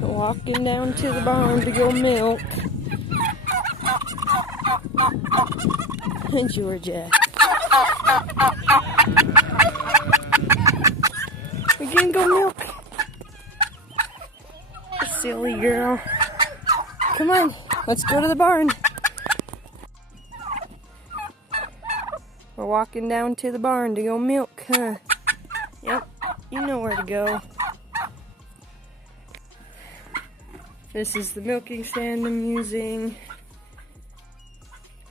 Walking down to the barn to go milk. Georgia. We can go milk. Silly girl. Come on, let's go to the barn. We're walking down to the barn to go milk, huh? Yep, you know where to go. This is the milking stand I'm using.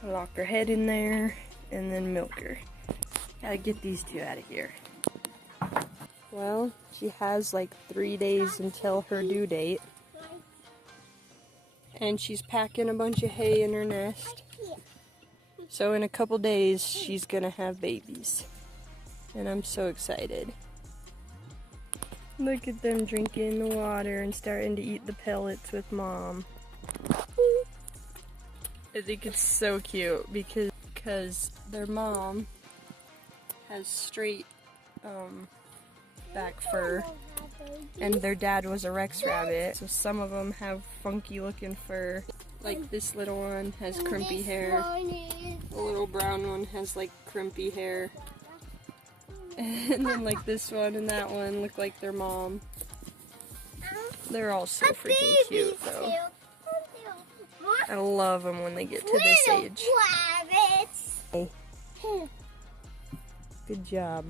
I lock her head in there and then milk her. Gotta get these two out of here. Well, she has like 3 days until her due date. And she's packing a bunch of hay in her nest. So in a couple days, she's gonna have babies. And I'm so excited. Look at them drinking the water and starting to eat the pellets with Mom. I think it's so cute because their mom has straight back fur, and their dad was a Rex rabbit, so some of them have funky looking fur. Like this little one has crimpy hair, the little brown one has like crimpy hair, and then like this one and that one look like their mom. They're all so freaking cute though. I love them when they get to this age. Good job.